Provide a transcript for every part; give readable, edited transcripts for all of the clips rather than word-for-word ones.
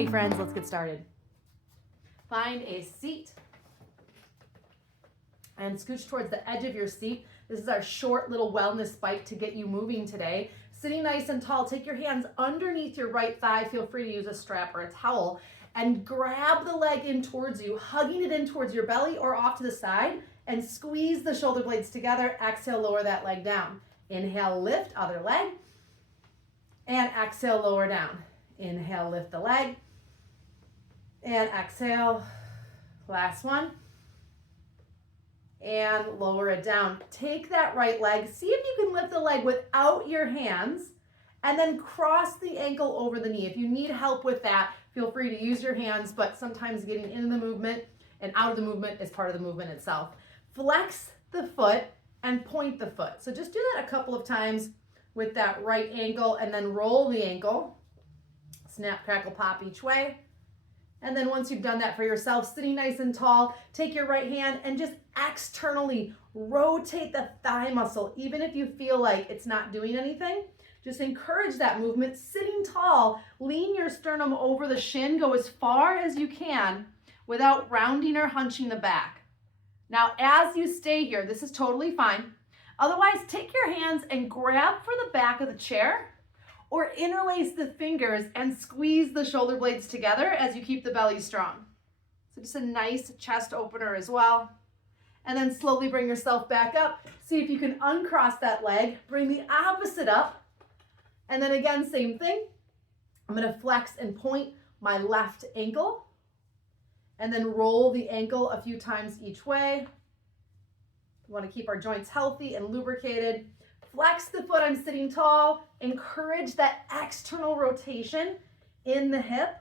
Hey friends, let's get started. Find a seat and scooch towards the edge of your seat. This is our short little wellness bike to get you moving today. Sitting nice and tall, take your hands underneath your right thigh. Feel free to use a strap or a towel and grab the leg in towards you, hugging it in towards your belly or off to the side, and squeeze the shoulder blades together. Exhale, lower that leg down. Inhale, lift, other leg, and exhale, lower down. Inhale, lift the leg, and exhale, last one, and lower it down. Take that right leg, see if you can lift the leg without your hands, and then cross the ankle over the knee. If you need help with that, feel free to use your hands, but sometimes getting into the movement and out of the movement is part of the movement itself. Flex the foot and point the foot. So just do that a couple of times with that right ankle, and then roll the ankle. Snap, crackle, pop each way. And then once you've done that for yourself, sitting nice and tall, take your right hand and just externally rotate the thigh muscle. Even if you feel like it's not doing anything, just encourage that movement. Sitting tall, lean your sternum over the shin, go as far as you can without rounding or hunching the back. Now, as you stay here, this is totally fine. Otherwise, take your hands and grab for the back of the chair, or interlace the fingers and squeeze the shoulder blades together as you keep the belly strong. So just a nice chest opener as well. And then slowly bring yourself back up. See if you can uncross that leg, bring the opposite up. And then again, same thing. I'm gonna flex and point my left ankle, and then roll the ankle a few times each way. We wanna keep our joints healthy and lubricated. Flex the foot, I'm sitting tall. Encourage that external rotation in the hip,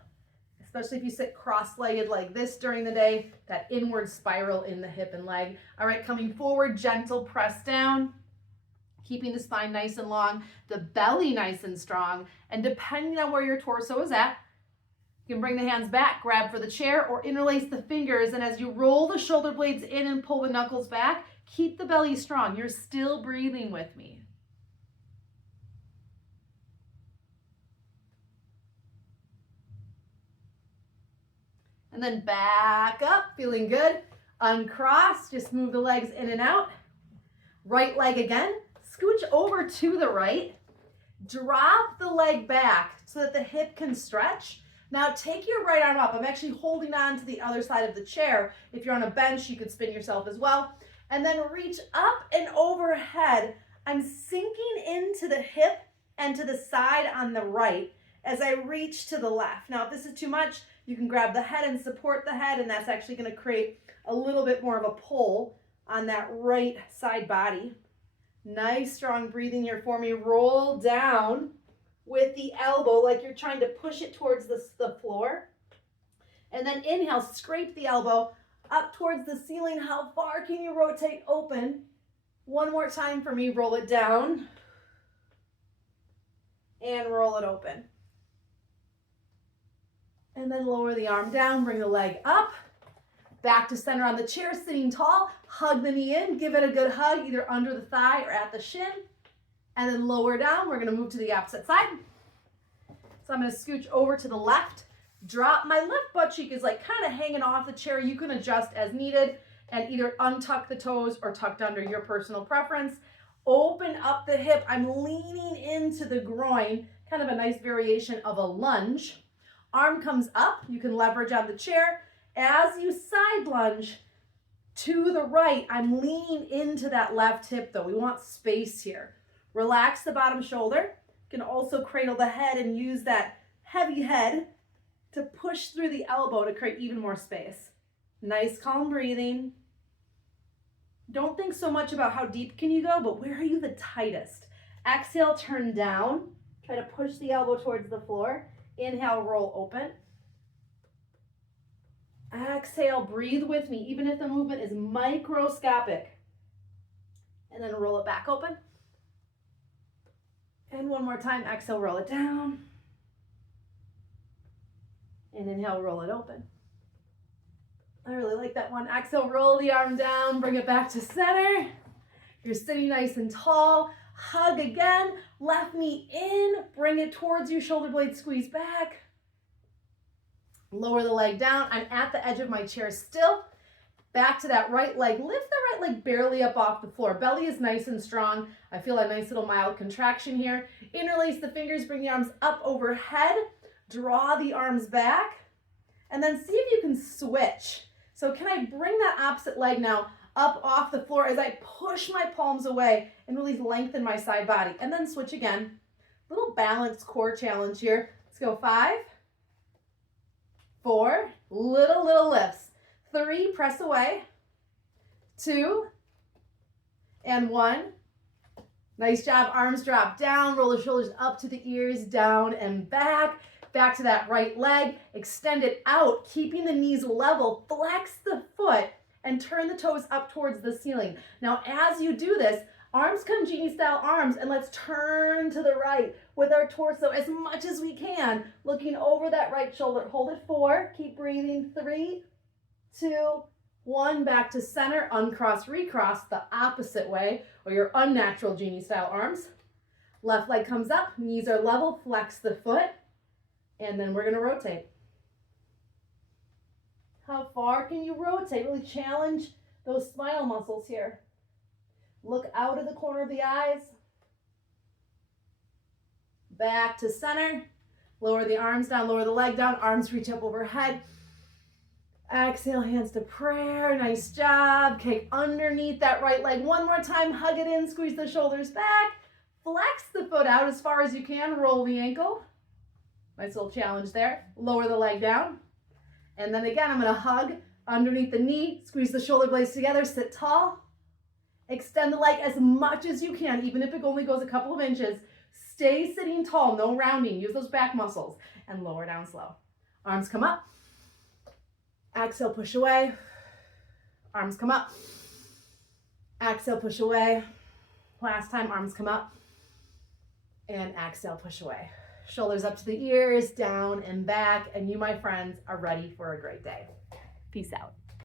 especially if you sit cross-legged like this during the day, that inward spiral in the hip and leg. All right, coming forward, gentle press down, keeping the spine nice and long, the belly nice and strong, and depending on where your torso is at, you can bring the hands back, grab for the chair, or interlace the fingers, and as you roll the shoulder blades in and pull the knuckles back, keep the belly strong. You're still breathing with me. And then back up, feeling good. Uncross, just move the legs in and out. Right leg again, scooch over to the right. Drop the leg back so that the hip can stretch. Now take your right arm up. I'm actually holding on to the other side of the chair. If you're on a bench, you could spin yourself as well. And then reach up and overhead. I'm sinking into the hip and to the side on the right as I reach to the left. Now, if this is too much, you can grab the head and support the head, and that's actually going to create a little bit more of a pull on that right side body. Nice, strong breathing here for me. Roll down with the elbow like you're trying to push it towards the floor. And then inhale, scrape the elbow up towards the ceiling. How far can you rotate open? One more time for me. Roll it down and roll it open. And then lower the arm down, bring the leg up, back to center on the chair, sitting tall, hug the knee in, give it a good hug, either under the thigh or at the shin, and then lower down. We're gonna move to the opposite side. So I'm gonna scooch over to the left, drop my left butt cheek is like kind of hanging off the chair. You can adjust as needed and either untuck the toes or tucked under, your personal preference. Open up the hip, I'm leaning into the groin, kind of a nice variation of a lunge. Arm comes up, you can leverage on the chair. As you side lunge to the right, I'm leaning into that left hip though. We want space here. Relax the bottom shoulder. You can also cradle the head and use that heavy head to push through the elbow to create even more space. Nice, calm breathing. Don't think so much about how deep can you go, but where are you the tightest? Exhale, turn down. Try to push the elbow towards the floor. Inhale, roll open. Exhale, breathe with me, even if the movement is microscopic. And then roll it back open. And one more time, exhale, roll it down. And inhale, roll it open. I really like that one. Exhale, roll the arm down, bring it back to center. You're sitting nice and tall. Hug again, left knee in, bring it towards you, shoulder blades squeeze back. Lower the leg down. I'm at the edge of my chair still. Back to that right leg. Lift the right leg barely up off the floor. Belly is nice and strong. I feel a nice little mild contraction here. Interlace the fingers, bring the arms up overhead. Draw the arms back. And then see if you can switch. So can I bring that opposite leg now up off the floor as I push my palms away and really lengthen my side body. And then switch again. Little balanced core challenge here. Let's go 5, 4, little lifts. 3, press away. 2, and 1. Nice job. Arms drop down. Roll the shoulders up to the ears, down and back. Back to that right leg. Extend it out, keeping the knees level. Flex the foot and turn the toes up towards the ceiling. Now, as you do this, arms come genie style arms, and let's turn to the right with our torso as much as we can, looking over that right shoulder. Hold it 4, keep breathing. 3, 2, 1, back to center. Uncross, recross the opposite way, or your unnatural genie style arms. Left leg comes up, knees are level, flex the foot, and then we're gonna rotate. How far can you rotate? Really challenge those spinal muscles here. Look out of the corner of the eyes. Back to center. Lower the arms down, lower the leg down, arms reach up overhead. Exhale, hands to prayer. Nice job. Okay, underneath that right leg. One more time, hug it in, squeeze the shoulders back. Flex the foot out as far as you can. Roll the ankle. Nice little challenge there. Lower the leg down. And then again, I'm going to hug underneath the knee, squeeze the shoulder blades together, sit tall. Extend the leg as much as you can, even if it only goes a couple of inches. Stay sitting tall, no rounding. Use those back muscles. And lower down slow. Arms come up. Exhale, push away. Arms come up. Exhale, push away. Last time, arms come up. And exhale, push away. Shoulders up to the ears, down and back. And you, my friends, are ready for a great day. Peace out.